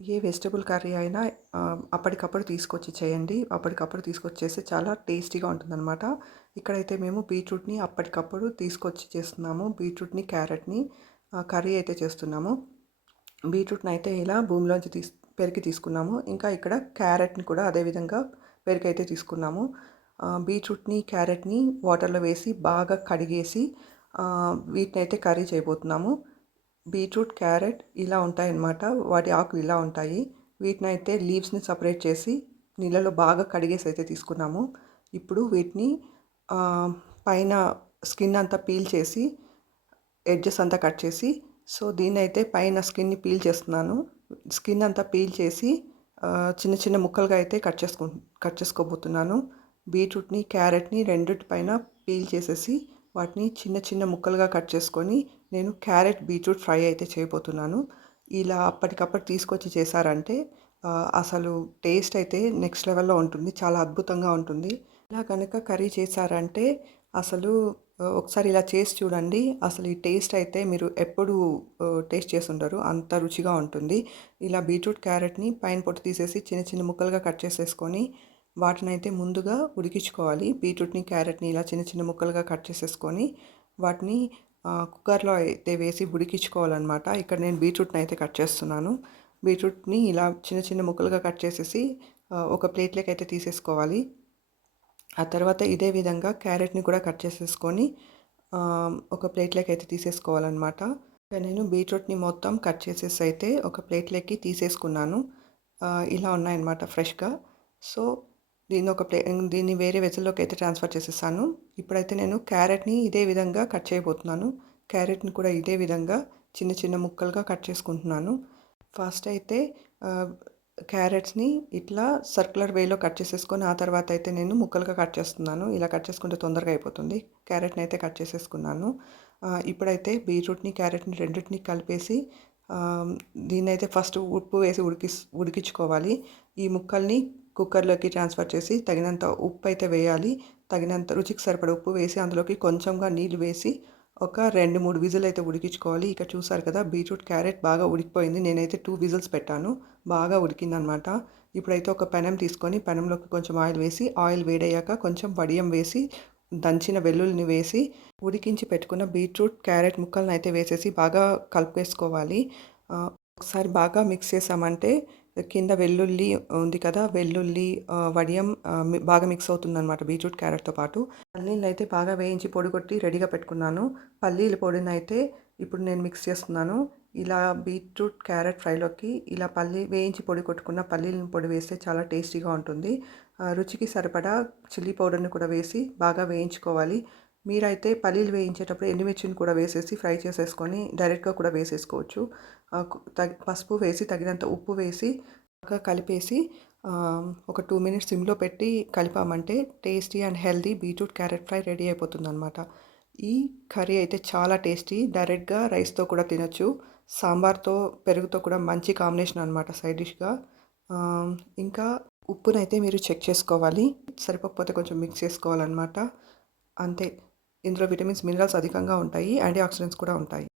ఏ vegetable curry అయినా అప్పటికప్పుడు తీసుకొచ్చి చేయండి. అప్పటికప్పుడు తీసుకొచ్చి చాలా టేస్టీగా ఉంటుందనమాట. ఇక్కడైతే మేము బీట్రూట్‌ని అప్పటికప్పుడు తీసుకొచ్చి చేస్తున్నాము. బీట్రూట్‌ని, క్యారెట్‌ని కర్రీ అయితే చేస్తున్నాము. బీట్రూట్‌ని అయితే ఇలా భూమిలోంచి పెరికి తీసుకున్నాము. ఇంకా ఇక్కడ క్యారెట్‌ని కూడా అదే విధంగా పెరికైతే తీసుకున్నాము. బీట్రూట్‌ని, క్యారెట్‌ని వాటర్‌లో వేసి బాగా కడిగేసి వీటినైతే కర్రీ చేయబోతున్నాము. బీట్రూట్, క్యారెట్ ఇలా ఉంటాయన్నమాట. వాటి ఆకులు ఇలా ఉంటాయి. వీటినైతే లీవ్స్‌ని సెపరేట్ చేసి నీళ్ళలో బాగా కడిగేసి అయితే తీసుకున్నాము. ఇప్పుడు వీటిని పైన స్కిన్ అంతా పీల్ చేసి ఎడ్జెస్ అంతా కట్ చేసి దీన్నైతే పైన స్కిన్‌ని పీల్ చేస్తున్నాను. స్కిన్ అంతా పీల్ చేసి చిన్న చిన్న ముక్కలుగా అయితే కట్ చేసుకోబోతున్నాను. బీట్రూట్‌ని, క్యారెట్‌ని రెండిటి పైన పీల్ చేసేసి వాటిని చిన్న చిన్న ముక్కలుగా కట్ చేసుకొని నేను క్యారెట్ బీట్రూట్ ఫ్రై అయితే చేయబోతున్నాను. ఇలా అప్పటికప్పుడు తీసుకొచ్చి చేశారంటే అసలు టేస్ట్ అయితే నెక్స్ట్ లెవెల్‌లో ఉంటుంది. చాలా అద్భుతంగా ఉంటుంది. ఇలా కనుక కర్రీ చేశారంటే అసలు ఒకసారి ఇలా చేసి చూడండి. అసలు ఈ టేస్ట్ అయితే మీరు ఎప్పుడు టేస్ట్ చేసుండరు. అంత రుచిగా ఉంటుంది. ఇలా బీట్రూట్, క్యారెట్‌ని పైన పొట్టు తీసేసి చిన్న చిన్న ముక్కలుగా కట్ చేసేసుకొని వాటినైతే ముందుగా ఉడికించుకోవాలి. బీట్రూట్‌ని, క్యారెట్‌ని ఇలా చిన్న చిన్న ముక్కలుగా కట్ చేసేసుకొని వాటిని కుక్కర్‌లో అయితే వేసి ఉడికించుకోవాలన్నమాట. ఇక్కడ నేను బీట్రూట్‌ని అయితే కట్ చేస్తున్నాను. బీట్రూట్‌ని ఇలా చిన్న చిన్న ముక్కలుగా కట్ చేసేసి ఒక ప్లేట్‌లోకి అయితే తీసేసుకోవాలి. ఆ తర్వాత ఇదే విధంగా క్యారెట్‌ని కూడా కట్ చేసేసుకొని ఒక ప్లేట్‌లోకి అయితే తీసేసుకోవాలన్నమాట. నేను బీట్రూట్‌ని మొత్తం కట్ చేసేసి అయితే ఒక ప్లేట్‌లోకి తీసేసుకున్నాను. ఇలా ఉన్నాయన్నమాట ఫ్రెష్‌గా. సో దీన్ని వేరే వెసల్‌లోకి అయితే ట్రాన్స్‌ఫర్ చేసేసాను. ఇప్పుడైతే నేను క్యారెట్‌ని ఇదే విధంగా కట్ చేయబోతున్నాను. క్యారెట్‌ని కూడా ఇదే విధంగా చిన్న చిన్న ముక్కలుగా కట్ చేసుకుంటున్నాను. ఫస్ట్ అయితే క్యారెట్స్‌ని ఇట్లా సర్క్యులర్ వేలో కట్ చేసేసుకొని ఆ తర్వాత అయితే నేను ముక్కలుగా కట్ చేస్తున్నాను. ఇలా కట్ చేసుకుంటే తొందరగా అయిపోతుంది. క్యారెట్‌ని అయితే కట్ చేసేసుకున్నాను. ఇప్పుడైతే బీట్రూట్‌ని, క్యారెట్‌ని రెండిటిని కలిపేసి దీన్నైతే ఫస్ట్ ఉప్పు వేసి ఉడికించుకోవాలి. ఈ ముక్కల్ని కుక్కర్‌లోకి ట్రాన్స్‌ఫర్ చేసి తగినంత ఉప్పు అయితే వేయాలి. తగినంత రుచికి సరిపడా ఉప్పు వేసి అందులోకి కొంచెంగా నీళ్లు వేసి ఒక 2, 3 విజిల్ అయితే ఉడికించుకోవాలి. ఇక్కడ చూసారు కదా బీట్రూట్, క్యారెట్ బాగా ఉడికిపోయింది. నేనైతే 2 విజిల్స్ పెట్టాను. బాగా ఉడికిందనమాట. ఇప్పుడైతే ఒక పెనం తీసుకొని పెనంలోకి కొంచెం ఆయిల్ వేసి ఆయిల్ వేడయ్యాక కొంచెం వడియం వేసి దంచిన వెల్లుల్లిని వేసి ఉడికించి పెట్టుకున్న బీట్రూట్, క్యారెట్ ముక్కలను అయితే వేసేసి బాగా కలిపేసుకోవాలి. ఒకసారి బాగా మిక్స్ చేసామంటే కింద వెల్లుల్లి ఉంది కదా వెల్లుల్లి వడియం బాగా మిక్స్ అవుతుందన్నమాట బీట్రూట్, క్యారెట్‌తో పాటు. పల్లీలైతే బాగా వేయించి పొడిగొట్టి రెడీగా పెట్టుకున్నాను. పల్లీల పొడినైతే ఇప్పుడు నేను మిక్స్ చేస్తున్నాను. ఇలా బీట్రూట్, క్యారెట్ ఫ్రైలోకి ఇలా వేయించి పొడి కొట్టుకున్న పల్లీల పొడి వేస్తే చాలా టేస్టీగా ఉంటుంది. రుచికి సరిపడా చిల్లీ పౌడర్‌ని కూడా వేసి బాగా వేయించుకోవాలి. మీరైతే పల్లీలు వేయించేటప్పుడు ఎండుమిర్చిని కూడా వేసేసి ఫ్రై చేసేసుకొని డైరెక్ట్‌గా కూడా వేసేసుకోవచ్చు. పసుపు వేసి తగినంత ఉప్పు వేసి బాగా కలిపేసి ఒక 2 మినిట్స్ సిమ్‌లో పెట్టి కలిపామంటే tasty and healthy beetroot, carrot fry ready అయిపోతుందన్నమాట. ఈ కర్రీ అయితే చాలా టేస్టీ. డైరెక్ట్‌గా రైస్‌తో కూడా తినొచ్చు. సాంబార్‌తో, పెరుగుతో కూడా మంచి కాంబినేషన్ అనమాట సైడ్ డిష్‌గా. ఇంకా ఉప్పునైతే మీరు చెక్ చేసుకోవాలి. సరిపోకపోతే కొంచెం మిక్స్ చేసుకోవాలన్నమాట. అంతే. ఇందులో విటమిన్స్, మినరల్స్ అధికంగా ఉంటాయి. యాంటీ ఆక్సిడెంట్స్ కూడా ఉంటాయి.